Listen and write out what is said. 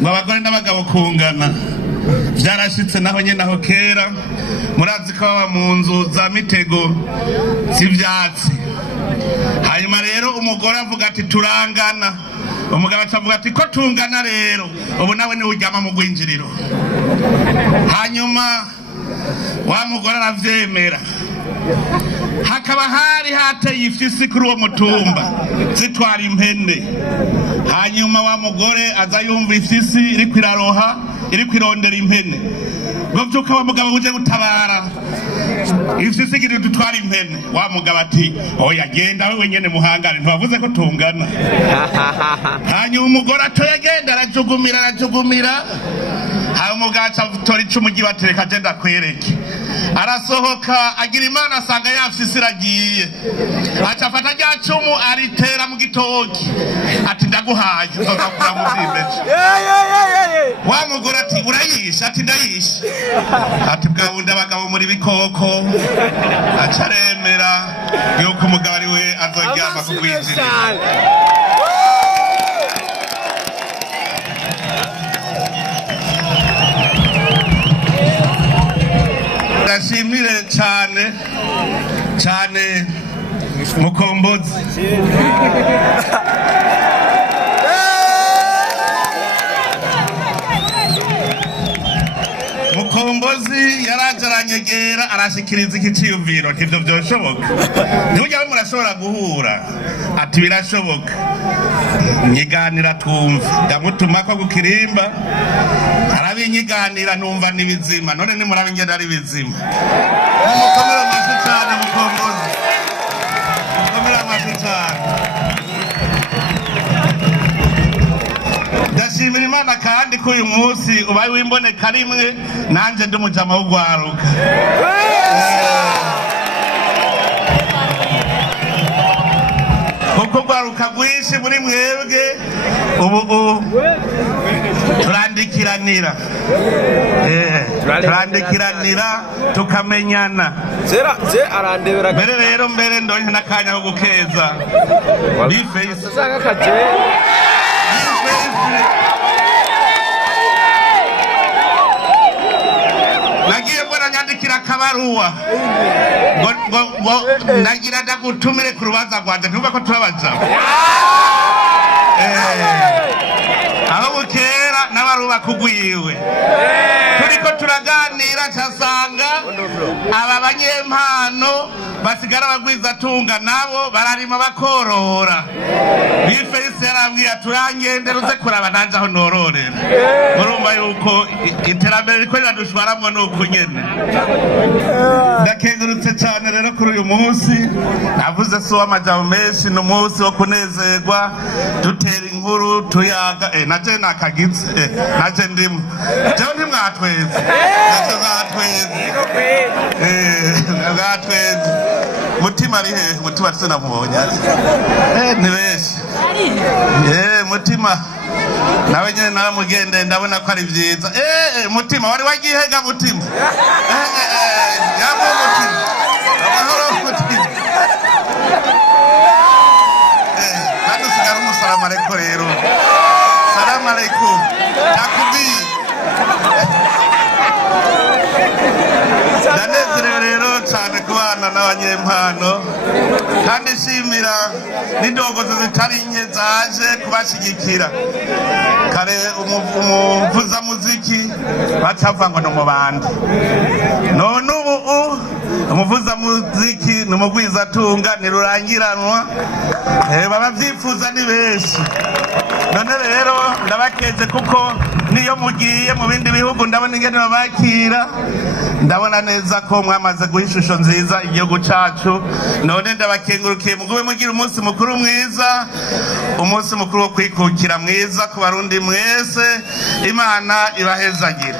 ngo abagore n'abagabo kungana byarashitse naho nyene aho kera murazi ko baba mu nzu za mitego z'ivyatsi. Hanyuma rero umugore avuga ati turangana, umugabo avuga ati ko tungana rero ubu nawe ni uryama mu gwinjiriro. Hanyuma wa mugore aravyemera. Hakaba hari hateye ifisi kuri uwo mutumba zitwara impene. Hanyuma wa mugore aza yumva ifisi iriko iraroha, iriko irondera impene. Ngo vyuka wa mugabo uje gutabara ifisi igiri dutwara impene. Wa mugabo ati oya genda wewe nyene muhangane, ntiwavuze ko tungana. Hanyuma umugore atoye agenda arajugumira. Hayo umugabo atora icumu gibatereka agenda kwereke. Arasohoka agira Imana asanga yafisi iragiye. Aca afata rya cumu aritera mu gitoki. Ati ndaguhaye uzakura mu zimbeje. Wa mugore ati urayisha? Ati ndayisha. Ati bwa bundi abagabo muri bikoko. Aca aremera yuko umugabo ari we azoryama ku gwinjiriro. Ndashimire cyane Mukombozi. Mukombozi yaraje aranyegera arashikiriza iki ciyumviro ntivyo vyoshoboka. Ntiburya murashobora guhura ati birashoboka. Nyiganira twumva ndamutuma ko gukirimba arabinyiganira numva nibizima none nimurabe ngenda ari bizima. Mukomera amazi cyane Mukombozi, mukomera amazi cyane. Ndashimira Imana kandi ko uyu munsi ubaye wimboneka rimwe nanje ndi umujama w'ugwaruka. Kuko gwaruka rwinshi muri mwebwe ubu turandikiranira tukamenyana. Mbere rero ndonke n'akanya ko gukeza Bifeisi. Nagiye mbona nyandikira akabaruwa ngo nagira ndagutumire ku rubanza rwanje ntumva ko turabaja. Aho bukera n'abaruba kugwiwe turiko turaganira casanga aba banyempano basigara bagwiza tunga nabo bararima bakorora. Bifeisi yarambwiye turangendera uze kuraba nanje aho nororera. Murumva yuko iterambere riko riradushwaramwo nuko nyene. Ndakengurutse cyane rero kuri uyu munsi. Navuze si w'amajambo menshi, ni umunsi wo kunezerwa dutera inkuru tuyaga. Naje nakagize naje ndimo jewe ntimwatweze natweze. Mutima ari he? Mutima sinamubonye. Ni benshi. Mutima nawe nyene naramugende ndabona ko ari vyiza. Mutima wari wagihega Mutima? Yabo Mutima. Amahoro Mutima. Kandi usigara umusalamu alaikum rero. Salamu alaikum. Takubiri. Ndanezerewe rero cyane kubana n'abanyempano kandi shimira n'indongozi zitari nke zaje kubashigikira. Kare umuvuza muziki bacava ngo n'umubandi, none ubu umuvuza muziki n'umugwiza tunga nirurangiranwa. Babavyifuza ni benshi. None rero ndabakeje kuko niyo mugiye mu bindi bihugu ndabona ingene babakira. Ndabona neza ko mwamaze guha ishusho nziza igihugu cacu. None ndabakengurukiye mugube mugira umunsi mukuru mwiza, umunsi mukuru wo kwikukira mwiza ku Barundi mwese. Imana ibahezagire.